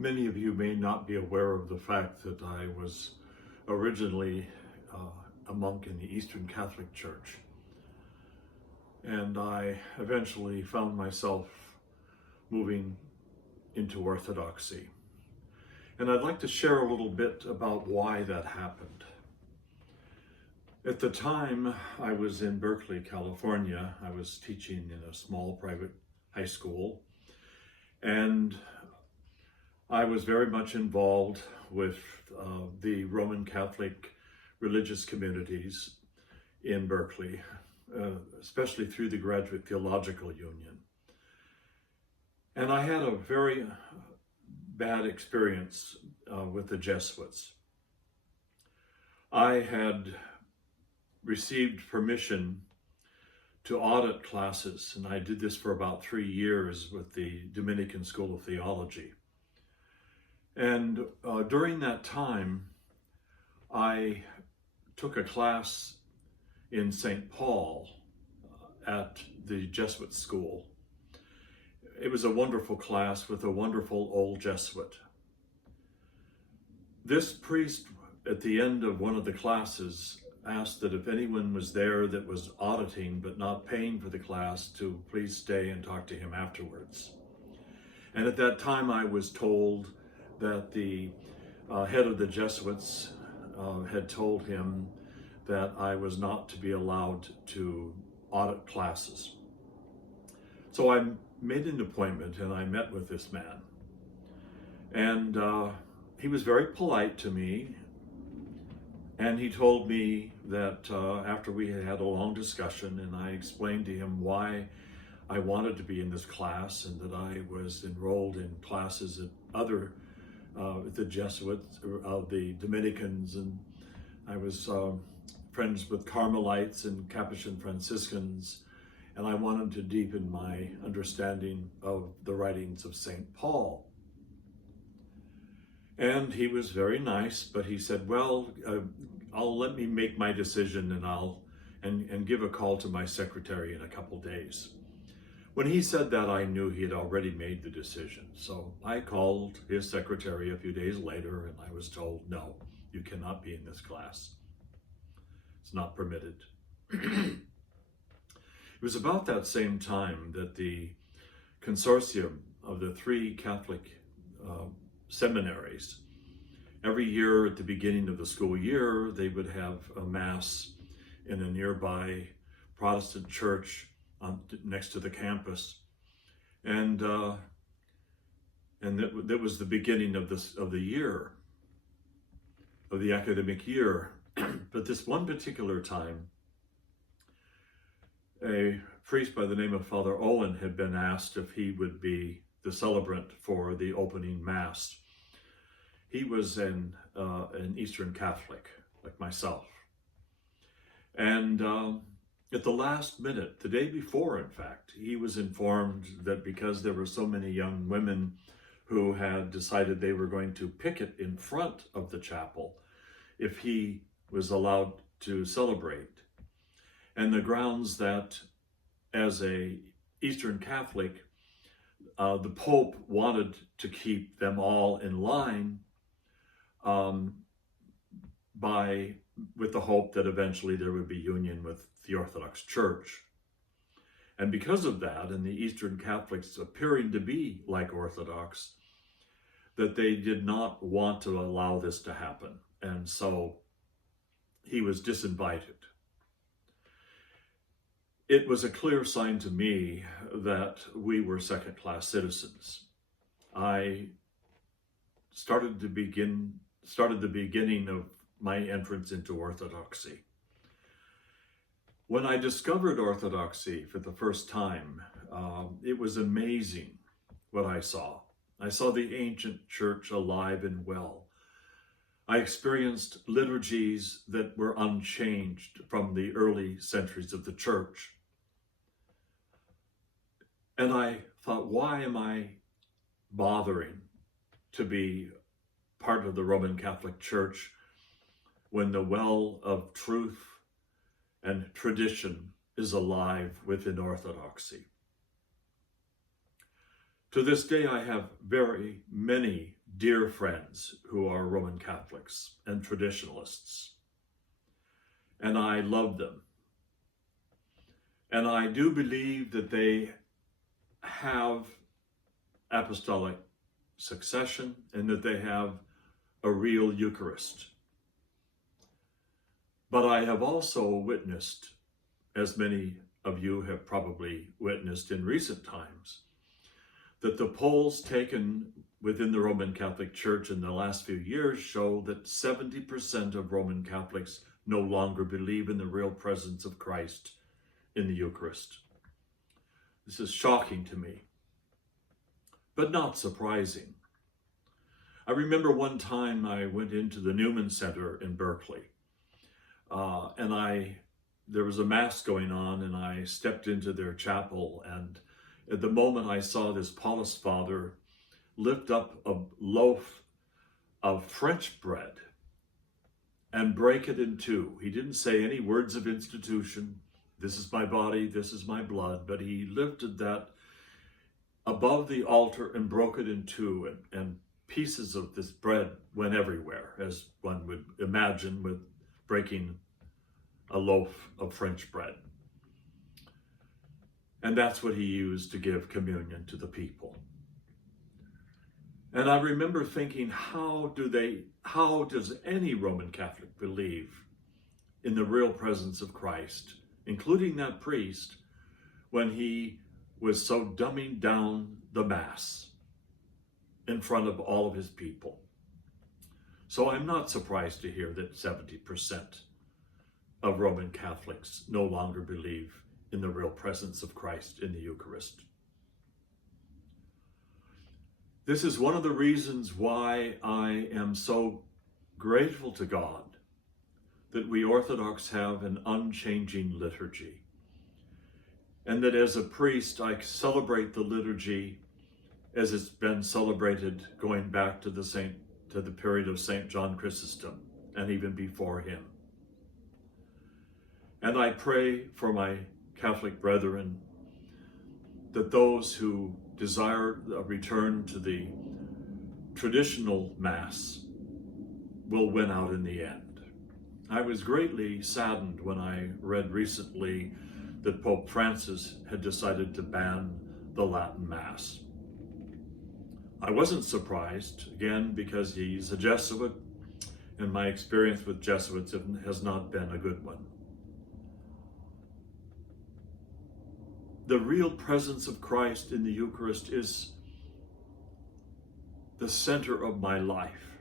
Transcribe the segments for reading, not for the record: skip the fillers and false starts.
Many of you may not be aware of the fact that I was originally a monk in the Eastern Catholic Church, and I eventually found myself moving into Orthodoxy. And I'd like to share a little bit about why that happened. At the time, I was in Berkeley, California. I was teaching in a small private high school, and I was very much involved with the Roman Catholic religious communities in Berkeley, especially through the Graduate Theological Union. And I had a very bad experience with the Jesuits. I had received permission to audit classes, and I did this for about 3 years with the Dominican School of Theology. And during that time, I took a class in St. Paul at the Jesuit school. It was a wonderful class with a wonderful old Jesuit. This priest, at the end of one of the classes, asked that if anyone was there that was auditing but not paying for the class, to please stay and talk to him afterwards. And at that time, I was told that the head of the Jesuits had told him that I was not to be allowed to audit classes. So I made an appointment and I met with this man. And he was very polite to me. And he told me that after we had a long discussion and I explained to him why I wanted to be in this class and that I was enrolled in classes at other the Jesuits, the Dominicans, and I was friends with Carmelites and Capuchin Franciscans, and I wanted to deepen my understanding of the writings of St. Paul. And he was very nice, but he said, well, I'll let me make my decision and I'll give a call to my secretary in a couple days. When he said that, I knew he had already made the decision. So I called his secretary a few days later and I was told, no, you cannot be in this class. It's not permitted. It was about that same time that the consortium of the 3 Catholic seminaries, every year at the beginning of the school year, they would have a mass in a nearby Protestant church next to the campus, and that was the beginning of the year, of the academic year. But this one particular time, a priest by the name of Father Owen had been asked if he would be the celebrant for the opening mass. He was an Eastern Catholic, like myself, and at the last minute, the day before, in fact, he was informed that because there were so many young women who had decided they were going to picket in front of the chapel, if he was allowed to celebrate. And the grounds that, as a Eastern Catholic, the Pope wanted to keep them all in line with the hope that eventually there would be union with the Orthodox Church. And because of that, and the Eastern Catholics appearing to be like Orthodox, that they did not want to allow this to happen. And so he was disinvited. It was a clear sign to me that we were second-class citizens. I started the beginning of my entrance into Orthodoxy. When I discovered Orthodoxy for the first time, it was amazing what I saw. I saw the ancient church alive and well. I experienced liturgies that were unchanged from the early centuries of the church. And I thought, why am I bothering to be part of the Roman Catholic Church when the well of truth and tradition is alive within Orthodoxy? To this day, I have very many dear friends who are Roman Catholics and traditionalists, and I love them. And I do believe that they have apostolic succession and that they have a real Eucharist. But I have also witnessed, as many of you have probably witnessed in recent times, that the polls taken within the Roman Catholic Church in the last few years show that 70% of Roman Catholics no longer believe in the real presence of Christ in the Eucharist. This is shocking to me, but not surprising. I remember one time I went into the Newman Center in Berkeley, and there was a mass going on, and I stepped into their chapel, and at the moment I saw this Paulist father lift up a loaf of French bread and break it in two. He didn't say any words of institution, this is my body, this is my blood, but he lifted that above the altar and broke it in two, and pieces of this bread went everywhere, as one would imagine with breaking a loaf of French bread. And that's what he used to give communion to the people. And I remember thinking, how does any Roman Catholic believe in the real presence of Christ, including that priest, when he was so dumbing down the Mass in front of all of his people? So I'm not surprised to hear that 70% of Roman Catholics no longer believe in the real presence of Christ in the Eucharist. This is one of the reasons why I am so grateful to God that we Orthodox have an unchanging liturgy, and that as a priest I celebrate the liturgy as it's been celebrated going back to the period of St. John Chrysostom and even before him. And I pray for my Catholic brethren that those who desire a return to the traditional Mass will win out in the end. I was greatly saddened when I read recently that Pope Francis had decided to ban the Latin Mass. I wasn't surprised, again, because he's a Jesuit, and my experience with Jesuits has not been a good one. The real presence of Christ in the Eucharist is the center of my life.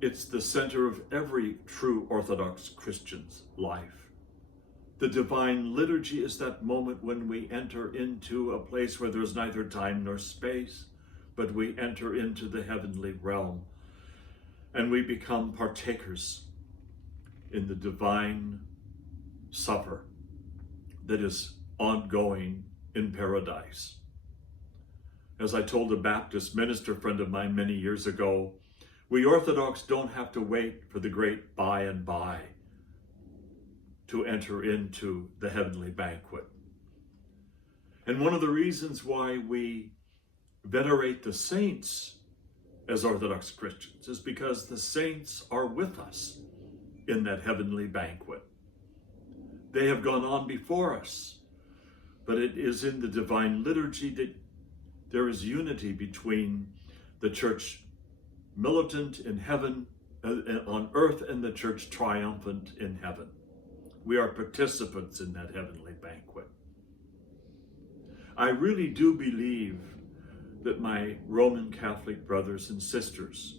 It's the center of every true Orthodox Christian's life. The divine liturgy is that moment when we enter into a place where there's neither time nor space, but we enter into the heavenly realm and we become partakers in the divine supper that is ongoing in paradise. As I told a Baptist minister friend of mine many years ago, we Orthodox don't have to wait for the great by and by to enter into the heavenly banquet. And one of the reasons why we venerate the saints as Orthodox Christians is because the saints are with us in that heavenly banquet. They have gone on before us, but it is in the divine liturgy that there is unity between the church militant in heaven, on earth, and the church triumphant in heaven. We are participants in that heavenly banquet. I really do believe that my Roman Catholic brothers and sisters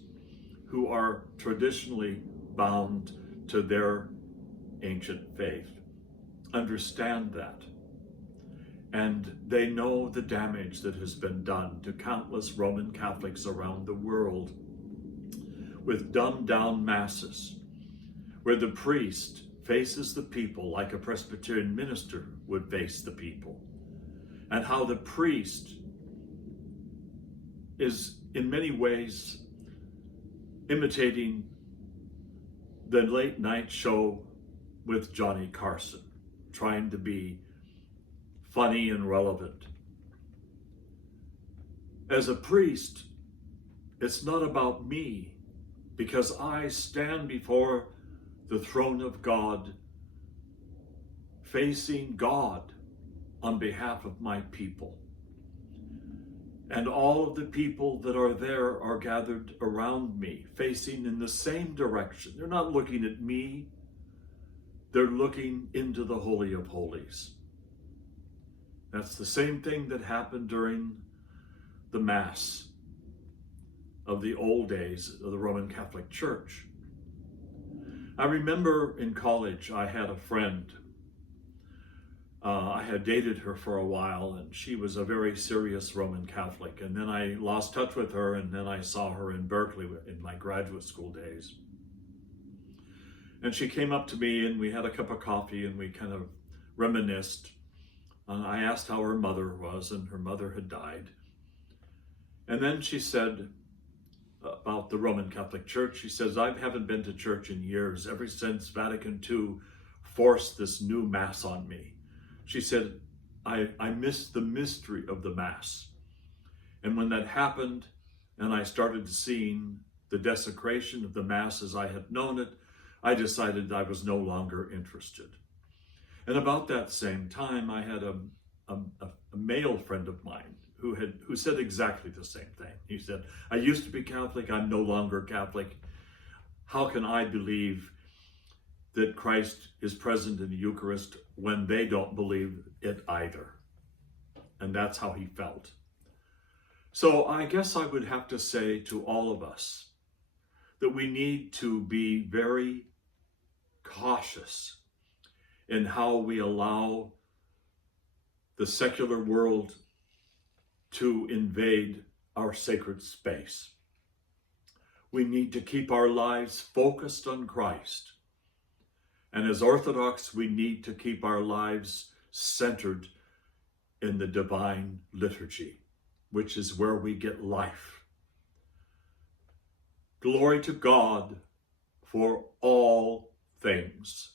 who are traditionally bound to their ancient faith understand that. And they know the damage that has been done to countless Roman Catholics around the world with dumbed down masses, where the priest faces the people like a Presbyterian minister would face the people, and how the priest is in many ways imitating the late night show with Johnny Carson, trying to be funny and relevant. As a priest, It's not about me, because I stand before the throne of God, facing God on behalf of my people. And all of the people that are there are gathered around me, facing in the same direction. They're not looking at me. They're looking into the Holy of Holies. That's the same thing that happened during the Mass of the old days of the Roman Catholic Church. I remember in college, I had a friend. I had dated her for a while, and she was a very serious Roman Catholic. And then I lost touch with her, and then I saw her in Berkeley in my graduate school days. And she came up to me, and we had a cup of coffee, and we kind of reminisced. I asked how her mother was, and her mother had died. And then she said about the Roman Catholic Church, she says, I haven't been to church in years, ever since Vatican II forced this new Mass on me. She said, I missed the mystery of the Mass. And when that happened, and I started seeing the desecration of the Mass as I had known it, I decided I was no longer interested. And about that same time, I had a male friend of mine who said exactly the same thing. He said, I used to be Catholic, I'm no longer Catholic. How can I believe that Christ is present in the Eucharist when they don't believe it either? And that's how he felt. So I guess I would have to say to all of us that we need to be very cautious in how we allow the secular world to invade our sacred space. We need to keep our lives focused on Christ. And as Orthodox, we need to keep our lives centered in the divine liturgy, which is where we get life. Glory to God for all things.